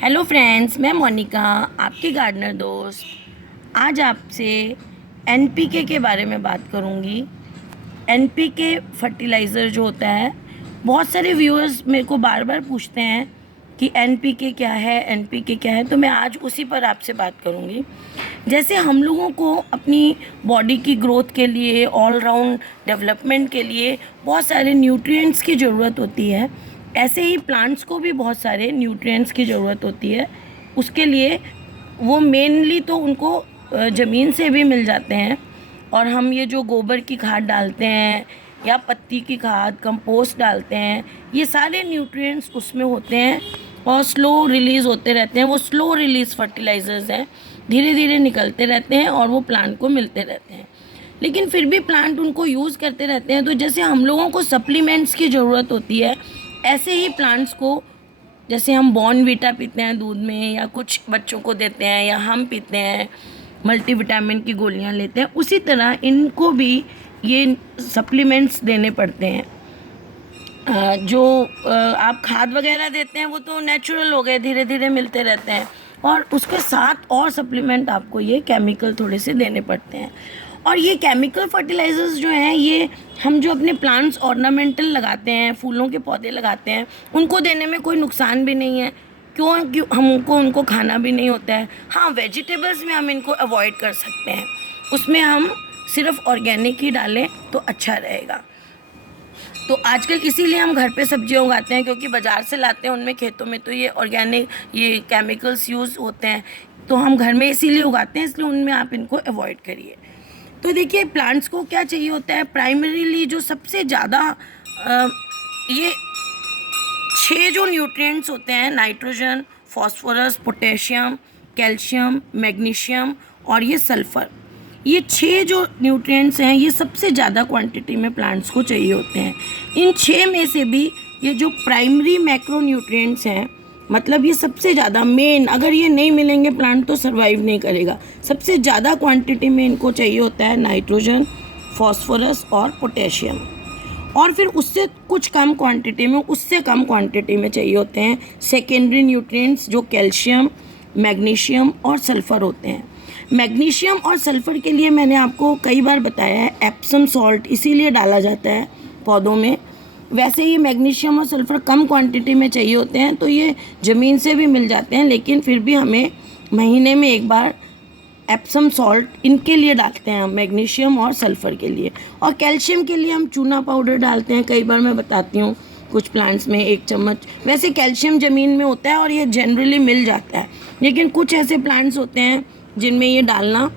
Hello friends, मैं मोनिका, आपकी gardener दोस्त। आज आपसे एनपीके के बारे में बात करूंगी। एनपीके फर्टिलाइज़र जो होता है, बहुत सारे व्यूअर्स मेरे को बार बार पूछते हैं कि एनपीके क्या है, एनपीके क्या है, तो मैं आज उसी पर आपसे बात करूंगी। जैसे हम लोगों को अपनी बॉडी की ग्रोथ के लिए, ऑल राउंड डेवलपमेंट के लिए बहुत सारे न्यूट्रिएंट्स की ज़रूरत होती है, ऐसे ही प्लांट्स को भी बहुत सारे न्यूट्रिएंट्स की ज़रूरत होती है। उसके लिए वो मेनली तो उनको ज़मीन से भी मिल जाते हैं, और हम ये जो गोबर की खाद डालते हैं या पत्ती की खाद, कंपोस्ट डालते हैं, ये सारे न्यूट्रिएंट्स उसमें होते हैं और स्लो रिलीज़ होते रहते हैं। वो स्लो रिलीज़ फर्टिलाइज़र्स हैं, धीरे धीरे निकलते रहते हैं और वो प्लांट को मिलते रहते हैं। लेकिन फिर भी प्लांट उनको यूज़ करते रहते हैं। तो जैसे हम लोगों को सप्लीमेंट्स की ज़रूरत होती है, ऐसे ही प्लांट्स को, जैसे हम बॉर्नवीटा पीते हैं दूध में, या कुछ बच्चों को देते हैं, या हम पीते हैं, मल्टीविटामिन की गोलियां लेते हैं, उसी तरह इनको भी ये सप्लीमेंट्स देने पड़ते हैं। जो आप खाद वगैरह देते हैं वो तो नेचुरल हो गए, धीरे धीरे मिलते रहते हैं, और उसके साथ और सप्लीमेंट आपको ये केमिकल थोड़े से देने पड़ते हैं। और ये केमिकल फर्टिलाइजर्स जो हैं, ये हम जो अपने प्लांट्स ऑर्नामेंटल लगाते हैं, फूलों के पौधे लगाते हैं, उनको देने में कोई नुकसान भी नहीं है। क्यों हमको उनको खाना भी नहीं होता है। हाँ, वेजिटेबल्स में हम इनको अवॉइड कर सकते हैं, उसमें हम सिर्फ ऑर्गेनिक ही डालें तो अच्छा रहेगा। तो आजकल इसीलिए हम घर पे सब्जियां उगाते हैं, क्योंकि बाज़ार से लाते हैं उनमें खेतों में तो ये ऑर्गेनिक, ये केमिकल्स यूज़ होते हैं। तो हम घर में इसीलिए उगाते हैं, इसलिए उनमें आप इनको अवॉइड करिए। तो देखिए, प्लांट्स को क्या चाहिए होता है प्राइमरीली, जो सबसे ज़्यादा ये 6 जो न्यूट्रिएंट्स होते हैं, nitrogen, phosphorus, potassium, calcium, magnesium और ये सल्फ़र, ये 6 जो न्यूट्रिएंट्स हैं, ये सबसे ज़्यादा क्वांटिटी में प्लांट्स को चाहिए होते हैं। इन 6 में से भी ये जो प्राइमरी मैक्रो न्यूट्रिएंट्स हैं, मतलब ये सबसे ज़्यादा मेन, अगर ये नहीं मिलेंगे प्लांट तो सर्वाइव नहीं करेगा। सबसे ज़्यादा क्वांटिटी में इनको चाहिए होता है नाइट्रोजन, फास्फोरस और पोटेशियम, और फिर उससे कुछ कम क्वांटिटी में, उससे कम क्वांटिटी में चाहिए होते हैं सेकेंडरी न्यूट्रिएंट्स, जो कैल्शियम, मैग्नीशियम और सल्फ़र होते हैं। मैग्नीशियम और सल्फ़र के लिए मैंने आपको कई बार बताया है, एप्सम सॉल्ट इसीलिए डाला जाता है पौधों में। वैसे ये मैग्नीशियम और सल्फ़र कम क्वांटिटी में चाहिए होते हैं, तो ये ज़मीन से भी मिल जाते हैं, लेकिन फिर भी हमें महीने में एक बार एप्सम सॉल्ट इनके लिए डालते हैं हम, मैग्नीशियम और सल्फ़र के लिए। और कैल्शियम के लिए हम चूना पाउडर डालते हैं, कई बार मैं बताती हूँ, कुछ प्लांट्स में 1 चम्मच। वैसे कैल्शियम ज़मीन में होता है और ये जनरली मिल जाता है, लेकिन कुछ ऐसे प्लांट्स होते हैं जिनमें ये डालना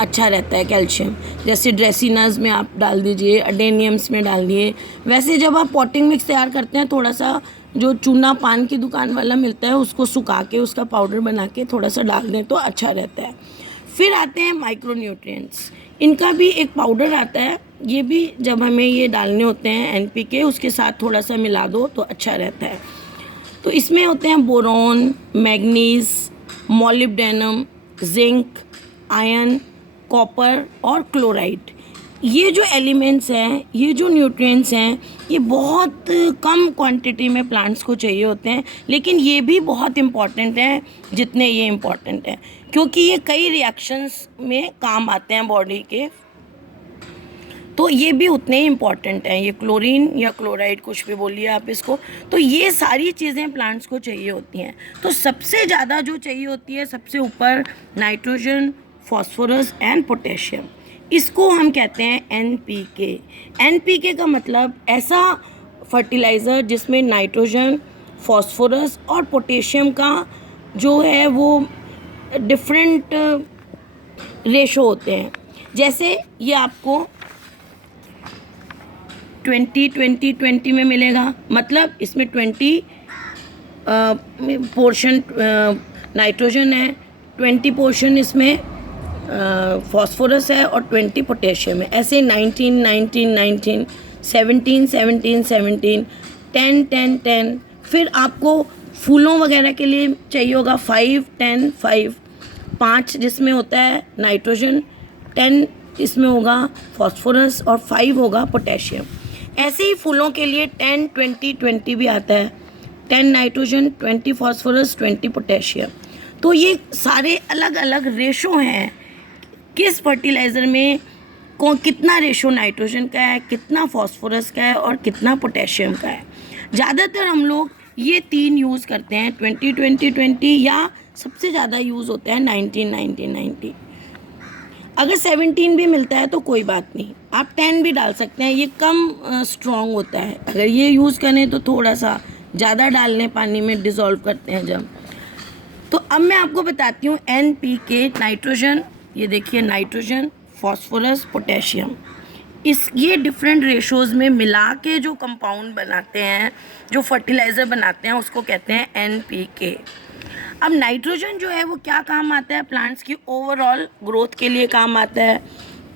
अच्छा रहता है कैल्शियम, जैसे ड्रेसिनास में आप डाल दीजिए, अडेनियम्स में डाल दिए। वैसे जब आप पॉटिंग मिक्स तैयार करते हैं, थोड़ा सा जो चूना पान की दुकान वाला मिलता है, उसको सुखा के उसका पाउडर बना के थोड़ा सा डाल दें तो अच्छा रहता है। फिर आते हैं माइक्रो न्यूट्रिएंट्स, इनका भी एक पाउडर आता है, ये भी जब हमें ये डालने होते हैं एनपीके, उसके साथ थोड़ा सा मिला दो तो अच्छा रहता है। तो इसमें होते हैं boron, manganese, molybdenum, zinc, iron, copper और क्लोराइड। ये जो एलिमेंट्स हैं, ये जो न्यूट्रिएंट्स हैं, ये बहुत कम क्वांटिटी में प्लांट्स को चाहिए होते हैं, लेकिन ये भी बहुत इम्पॉर्टेंट हैं जितने ये इम्पॉर्टेंट हैं, क्योंकि ये कई रिएक्शंस में काम आते हैं बॉडी के, तो ये भी उतने ही इम्पॉर्टेंट हैं। ये क्लोरीन या क्लोराइड, कुछ भी बोलिए आप इसको, तो ये सारी चीज़ें प्लांट्स को चाहिए होती हैं। तो सबसे ज़्यादा जो चाहिए होती है, सबसे ऊपर नाइट्रोजन, फास्फोरस एंड पोटेशियम, इसको हम कहते हैं एनपीके। एनपीके का मतलब ऐसा फर्टिलाइज़र जिसमें नाइट्रोजन, फास्फोरस और पोटेशियम का जो है वो डिफरेंट रेशो होते हैं। जैसे ये आपको 20-20-20 में मिलेगा, मतलब इसमें 20 पोर्शन नाइट्रोजन है, 20 पोर्शन इसमें फास्फोरस है और 20 पोटेशियम है। ऐसे 19-19-19, 17-17-17, 10-10-10। फिर आपको फूलों वगैरह के लिए चाहिए होगा 5-10-5, 5 जिसमें होता है नाइट्रोजन, 10 इसमें होगा फास्फोरस और 5 होगा पोटेशियम। ऐसे ही फूलों के लिए 10-20-20 भी आता है, 10 नाइट्रोजन, 20 फॉस्फोरस, 20 पोटेशियम। तो ये सारे अलग अलग रेशो हैं किस फर्टिलाइज़र में कितना रेशो नाइट्रोजन का है, कितना फॉस्फोरस का है और कितना पोटेशियम का है। ज़्यादातर हम लोग ये 3 यूज़ करते हैं, 20-20-20, या सबसे ज़्यादा यूज़ होता है 19-90-90। अगर 17 भी मिलता है तो कोई बात नहीं, आप 10 भी डाल सकते हैं, ये कम स्ट्रॉन्ग होता है। अगर ये यूज़ करें तो थोड़ा सा ज़्यादा डाल लें, पानी में डिज़ोल्व करते हैं जब। तो अब मैं आपको बताती हूँ NPK, नाइट्रोजन, ये देखिए नाइट्रोजन, फॉस्फोरस, पोटेशियम, ये डिफरेंट रेशोज़ में मिला के जो कंपाउंड बनाते हैं, जो फर्टिलाइज़र बनाते हैं, उसको कहते हैं NPK। अब नाइट्रोजन जो है वो क्या काम आता है, प्लांट्स की ओवरऑल ग्रोथ के लिए काम आता है।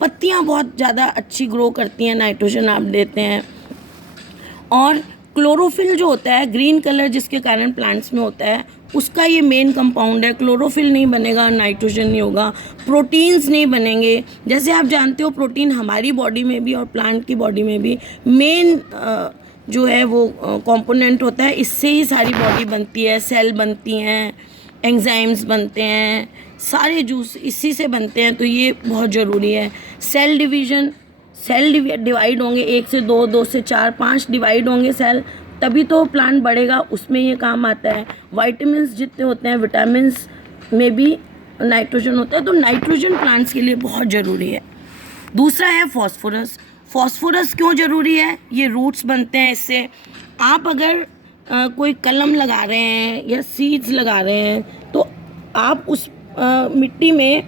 पत्तियां बहुत ज़्यादा अच्छी ग्रो करती हैं, नाइट्रोजन आप देते हैं। और क्लोरोफिल जो होता है, ग्रीन कलर जिसके कारण प्लांट्स में होता है, उसका ये मेन कंपाउंड है। क्लोरोफिल नहीं बनेगा, नाइट्रोजन नहीं होगा, प्रोटीन्स नहीं बनेंगे। जैसे आप जानते हो प्रोटीन हमारी बॉडी में भी और प्लांट की बॉडी में भी मेन जो है वो कंपोनेंट होता है। इससे ही सारी बॉडी बनती है, सेल बनती हैं, एंजाइम्स बनते हैं, सारे जूस इसी से बनते हैं। तो ये बहुत ज़रूरी है। सेल डिवीज़न, सेल डिवाइड होंगे 1 से 2, 2 से 4, 5 डिवाइड होंगे सेल, तभी तो प्लांट बढ़ेगा, उसमें ये काम आता है। वाइटामिन्स जितने होते हैं, विटामिन्स में भी नाइट्रोजन होता है। तो नाइट्रोजन प्लांट्स के लिए बहुत ज़रूरी है। दूसरा है फॉस्फोरस। फॉस्फोरस क्यों ज़रूरी है, ये रूट्स बनते हैं इससे। आप अगर कोई कलम लगा रहे हैं या सीड्स लगा रहे हैं तो आप उस मिट्टी में,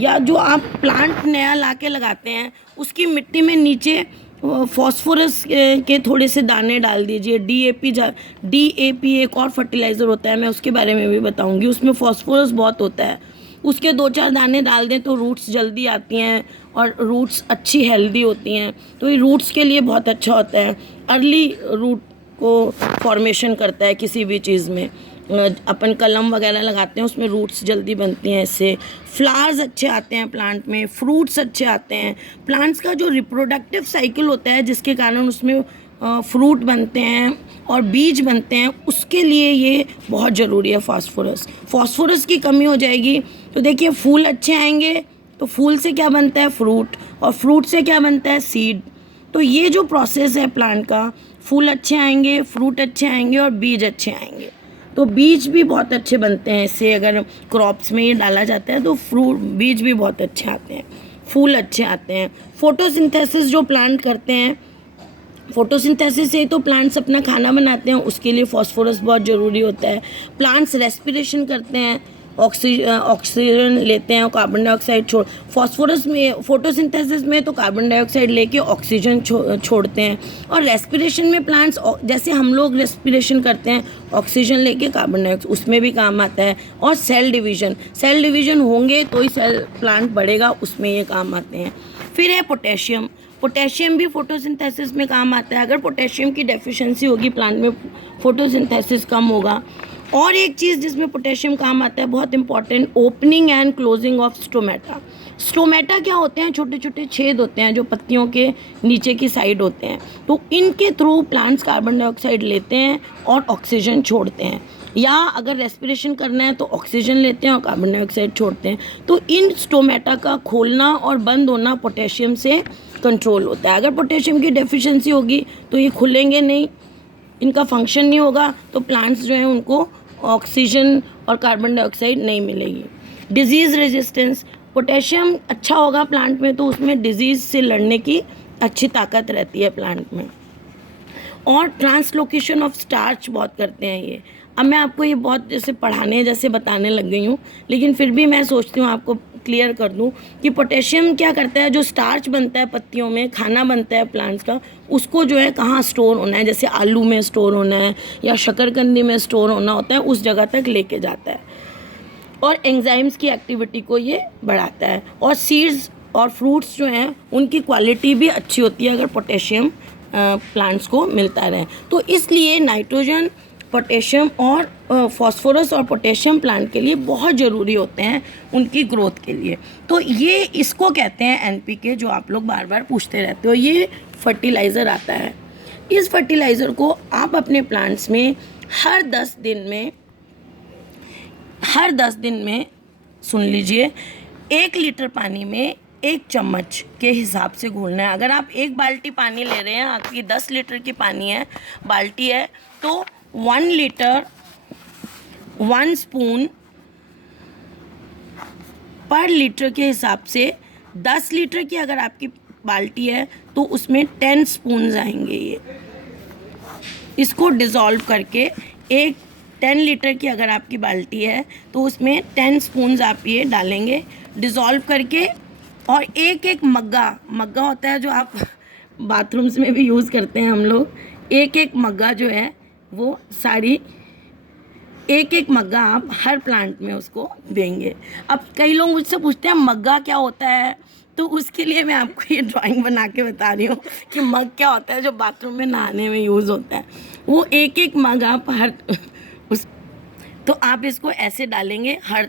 या जो आप प्लांट नया ला के लगाते हैं उसकी मिट्टी में नीचे फॉस्फोरस के थोड़े से दाने डाल दीजिए। DAP एक और फर्टिलाइज़र होता है, मैं उसके बारे में भी बताऊंगी, उसमें फॉस्फोरस बहुत होता है। उसके 2-4 दाने डाल दें तो रूट्स जल्दी आती हैं और रूट्स अच्छी हेल्दी होती हैं। तो ये रूट्स के लिए बहुत अच्छा होता है, अर्ली रूट को फॉर्मेशन करता है किसी भी चीज़ में। अपन कलम वगैरह लगाते हैं उसमें रूट्स जल्दी बनती हैं, इससे फ्लावर्स अच्छे आते हैं प्लांट में, फ्रूट्स अच्छे आते हैं। प्लांट्स का जो रिप्रोडक्टिव साइकिल होता है जिसके कारण उसमें फ्रूट बनते हैं और बीज बनते हैं, उसके लिए ये बहुत ज़रूरी है फास्फोरस। फास्फोरस की कमी हो जाएगी तो देखिए फूल अच्छे आएंगे, तो फूल से क्या बनता है, फ्रूट, और फ्रूट से क्या बनता है, सीड। तो ये जो प्रोसेस है प्लांट का, फूल अच्छे आएंगे, फ्रूट अच्छे आएंगे और बीज अच्छे आएंगे। तो बीज भी बहुत अच्छे बनते हैं इससे, अगर क्रॉप्स में ये डाला जाता है तो बीज भी बहुत अच्छे आते हैं, फूल अच्छे आते हैं। फोटोसिंथेसिस जो प्लांट करते हैं, फोटोसिंथेसिस से तो प्लांट्स अपना खाना बनाते हैं, उसके लिए फास्फोरस बहुत ज़रूरी होता है। प्लांट्स रेस्पिरेशन करते हैं, ऑक्सीजन लेते हैं और कार्बन डाइऑक्साइड फॉस्फोरस में, फोटोसिंथेसिस में तो कार्बन डाइऑक्साइड लेके ऑक्सीजन छोड़ते हैं। और रेस्पिरेशन में प्लांट्स, जैसे हम लोग रेस्पिरेशन करते हैं ऑक्सीजन लेके कार्बन डाइऑक्साइड, उसमें भी काम आता है। और सेल डिवीज़न होंगे तो ही सेल प्लांट बढ़ेगा, उसमें ये काम आते हैं। फिर है पोटेशियम भी फोटोसिंथेसिस में काम आता है। अगर पोटेशियम की डेफिशिएंसी होगी प्लांट में, फोटोसिंथेसिस कम होगा। और एक चीज़ जिसमें पोटेशियम काम आता है बहुत important, opening and closing of stomata. Stomata क्या होते हैं, छोटे छोटे छेद होते हैं जो पत्तियों के नीचे की साइड होते हैं। तो इनके थ्रू प्लांट्स कार्बन डाइऑक्साइड लेते हैं और ऑक्सीजन छोड़ते हैं, या अगर रेस्पिरेशन करना है तो ऑक्सीजन लेते हैं और कार्बन डाइऑक्साइड छोड़ते हैं। तो इन स्टोमेटा का खोलना और बंद होना पोटेशियम से कंट्रोल होता है। अगर पोटेशियम की डेफिशिएंसी होगी तो ये खुलेंगे नहीं, इनका फंक्शन नहीं होगा, तो प्लांट्स जो हैं उनको ऑक्सीजन और कार्बन डाइऑक्साइड नहीं मिलेगी। डिजीज़ रेजिस्टेंस, पोटेशियम अच्छा होगा प्लांट में तो उसमें डिजीज़ से लड़ने की अच्छी ताकत रहती है प्लांट में। और ट्रांसलोकेशन ऑफ स्टार्च बहुत करते हैं ये। अब मैं आपको ये बहुत जैसे पढ़ाने जैसे बताने लग गई हूँ, लेकिन फिर भी मैं सोचती हूँ आपको क्लियर कर दूँ कि पोटेशियम क्या करता है, जो स्टार्च बनता है पत्तियों में, खाना बनता है प्लांट्स का, उसको जो है कहाँ स्टोर होना है, जैसे आलू में स्टोर होना है या शकरकंदी में स्टोर होना होता है, उस जगह तक लेके जाता है। और एंजाइम्स की एक्टिविटी को ये बढ़ाता है। और सीड्स और फ्रूट्स जो हैं उनकी क्वालिटी भी अच्छी होती है अगर पोटेशियम प्लांट्स को मिलता रहे। तो इसलिए नाइट्रोजन, पोटेशियम और फास्फोरस और पोटेशियम प्लांट के लिए बहुत ज़रूरी होते हैं उनकी ग्रोथ के लिए। तो ये इसको कहते हैं NPK, जो आप लोग बार बार पूछते रहते हो। ये फर्टिलाइज़र आता है, इस फर्टिलाइज़र को आप अपने प्लांट्स में हर 10 दिन में सुन लीजिए, 1 लीटर पानी में 1 चम्मच के हिसाब से घोलना है। अगर आप 1 बाल्टी पानी ले रहे हैं, आपकी 10 लीटर की पानी है, बाल्टी है, तो 1 लीटर 1 स्पून पर लीटर के हिसाब से, 10 लीटर की अगर आपकी बाल्टी है तो उसमें 10 स्पून आएंगे। ये इसको डिज़ोल्व करके, 10 लीटर की अगर आपकी बाल्टी है तो उसमें 10 स्पून आप ये डालेंगे डिज़ोल्व करके। और एक मग्गा होता है जो आप बाथरूम्स में भी यूज़ करते हैं हम लोग, एक मग्गा जो है वो सारी, एक मग्गा आप हर प्लांट में उसको देंगे। अब कई लोग मुझसे पूछते हैं मग्गा क्या होता है, तो उसके लिए मैं आपको ये ड्राइंग बना के बता रही हूँ कि मग क्या होता है जो बाथरूम में नहाने में यूज़ होता है। वो एक मग आप हर तो आप इसको ऐसे डालेंगे हर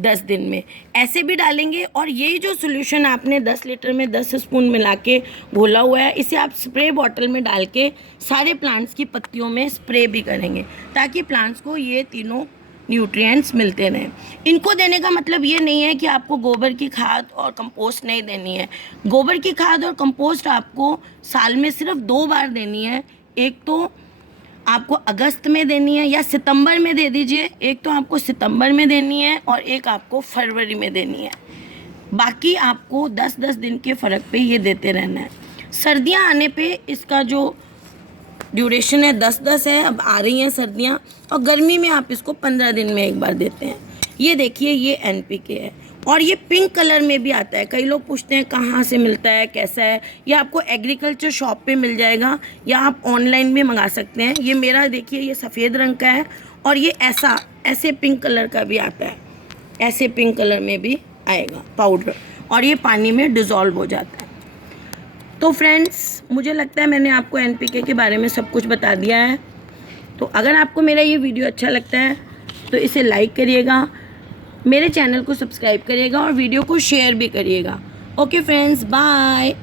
10 दिन में, ऐसे भी डालेंगे। और यही जो सोल्यूशन आपने 10 लीटर में 10 स्पून मिला के घोला हुआ है, इसे आप स्प्रे बॉटल में डाल के सारे प्लांट्स की पत्तियों में स्प्रे भी करेंगे, ताकि प्लांट्स को ये तीनों न्यूट्रिएंट्स मिलते रहें। इनको देने का मतलब ये नहीं है कि आपको गोबर की खाद और कंपोस्ट नहीं देनी है। गोबर की खाद और कंपोस्ट आपको साल में सिर्फ 2 बार देनी है। एक तो आपको अगस्त में देनी है या सितंबर में दे दीजिए, एक तो आपको सितंबर में देनी है और एक आपको फरवरी में देनी है। बाकी आपको 10-10 दिन के फ़र्क पे ये देते रहना है। सर्दियाँ आने पे इसका जो ड्यूरेशन है 10-10 है, अब आ रही हैं सर्दियाँ, और गर्मी में आप इसको 15 दिन में एक बार देते हैं। ये देखिए, ये NPK है और ये पिंक कलर में भी आता है। कई लोग पूछते हैं कहाँ से मिलता है, कैसा है। ये आपको एग्रीकल्चर शॉप पे मिल जाएगा या आप ऑनलाइन भी मंगा सकते हैं। ये मेरा देखिए, ये सफ़ेद रंग का है और ये ऐसे पिंक कलर का भी आता है, ऐसे पिंक कलर में भी आएगा पाउडर, और ये पानी में डिज़ोल्व हो जाता है। तो फ्रेंड्स, मुझे लगता है मैंने आपको NPK के बारे में सब कुछ बता दिया है। तो अगर आपको मेरा ये वीडियो अच्छा लगता है तो इसे लाइक करिएगा, मेरे चैनल को सब्सक्राइब करिएगा और वीडियो को शेयर भी करिएगा। Okay friends, bye.